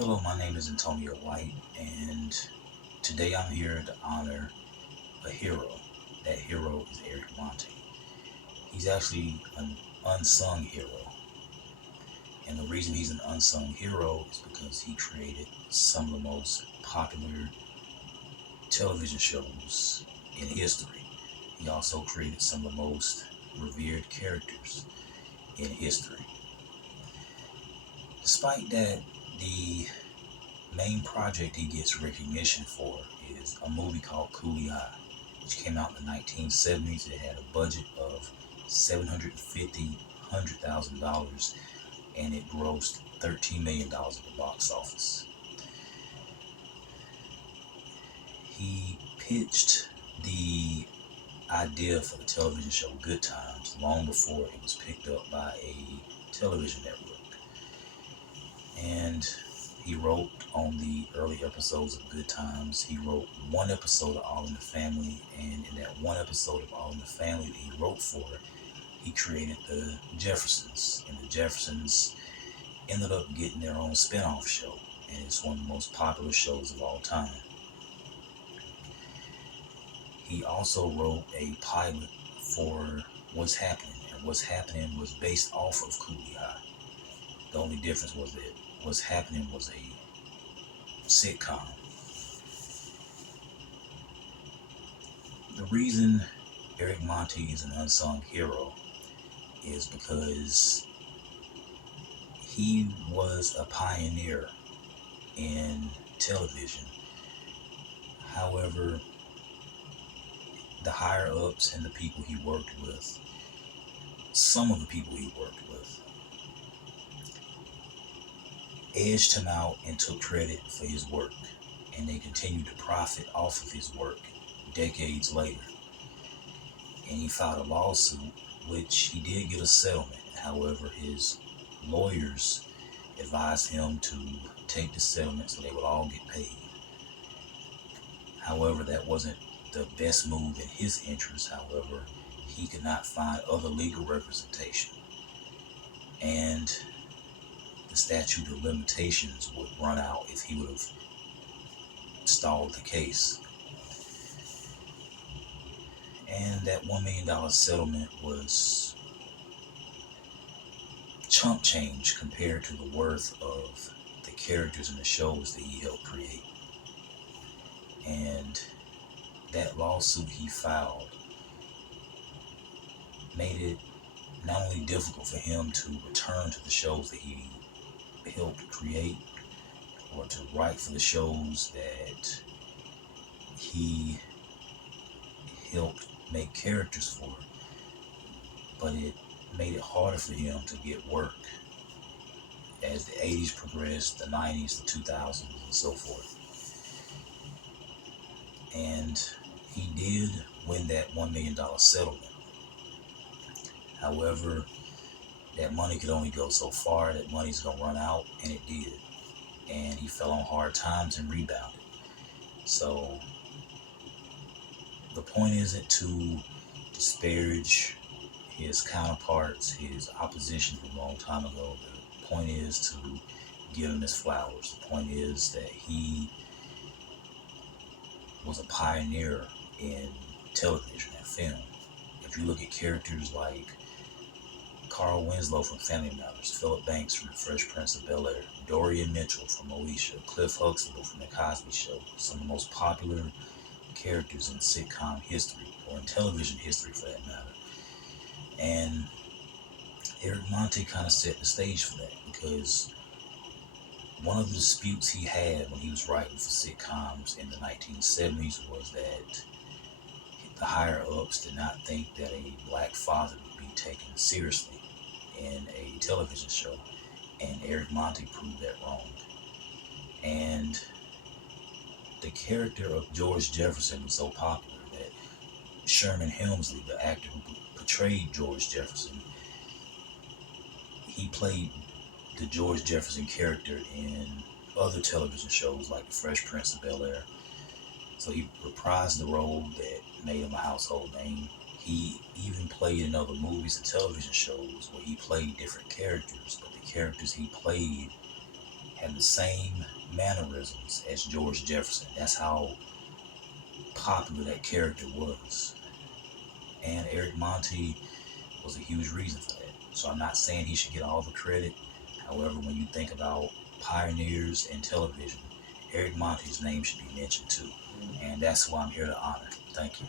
Hello, my name is Antonio White, and today I'm here to honor a hero. That hero is Eric Monte. He's actually an unsung hero, and the reason he's an unsung hero is because he created some of the most popular television shows in history. He also created some of the most revered characters in history. Despite that, the main project he gets recognition for is a movie called Coolie Eye, which came out in the 1970s. It had a budget of 750 $100,000 and it grossed $13 million at the box office. He pitched the idea for the television show Good Times long before it was picked up by a television network. And he wrote on the early episodes of Good Times. He wrote one episode of All in the Family, and in that one episode of All in the Family that he wrote for, he created the Jeffersons. And the Jeffersons ended up getting their own spin-off show, and it's one of the most popular shows of all time. He also wrote a pilot for What's Happening, and What's Happening was based off of Coolie Eye. The only difference was that What's Happening was a sitcom. The reason Eric Monte is an unsung hero is because he was a pioneer in television. However, the higher ups and the people he worked with, some of the people he worked with, edged him out and took credit for his work, and they continued to profit off of his work decades later. And he filed a lawsuit, which he did get a settlement. However, his lawyers advised him to take the settlement so they would all get paid. However, that wasn't the best move in his interest. However, he could not find other legal representation. And the statute of limitations would run out if he would have stalled the case. And that $1 million settlement was chump change compared to the worth of the characters and the shows that he helped create. And that lawsuit he filed made it not only difficult for him to return to the shows that he helped create or to write for the shows that he helped make characters for, but it made it harder for him to get work as the 80s progressed, the 90s, the 2000s, and so forth. And he did win that $1 million settlement. However, that money could only go so far. That money's going to run out, and it did. And he fell on hard times and rebounded. So the point isn't to disparage his counterparts, his opposition from a long time ago. The point is to give him his flowers. The point is that he was a pioneer in television and film. If you look at characters like Carl Winslow from Family Matters, Philip Banks from The Fresh Prince of Bel-Air, Dorian Mitchell from Moesha, Cliff Huxtable from The Cosby Show, some of the most popular characters in sitcom history, or in television history for that matter. And Eric Monte kind of set the stage for that, because one of the disputes he had when he was writing for sitcoms in the 1970s was that the higher ups did not think that a black father would be taken seriously in a television show, and Eric Monte proved that wrong. And the character of George Jefferson was so popular that Sherman Hemsley, the actor who portrayed George Jefferson, he played the George Jefferson character in other television shows like The Fresh Prince of Bel-Air. So he reprised the role that made him a household name. He even played in other movies and television shows where he played different characters, but the characters he played had the same mannerisms as George Jefferson. That's how popular that character was. And Eric Monty was a huge reason for that. So I'm not saying he should get all the credit. However, when you think about pioneers in television, Eric Monty's name should be mentioned too. And that's why I'm here to honor. Thank you.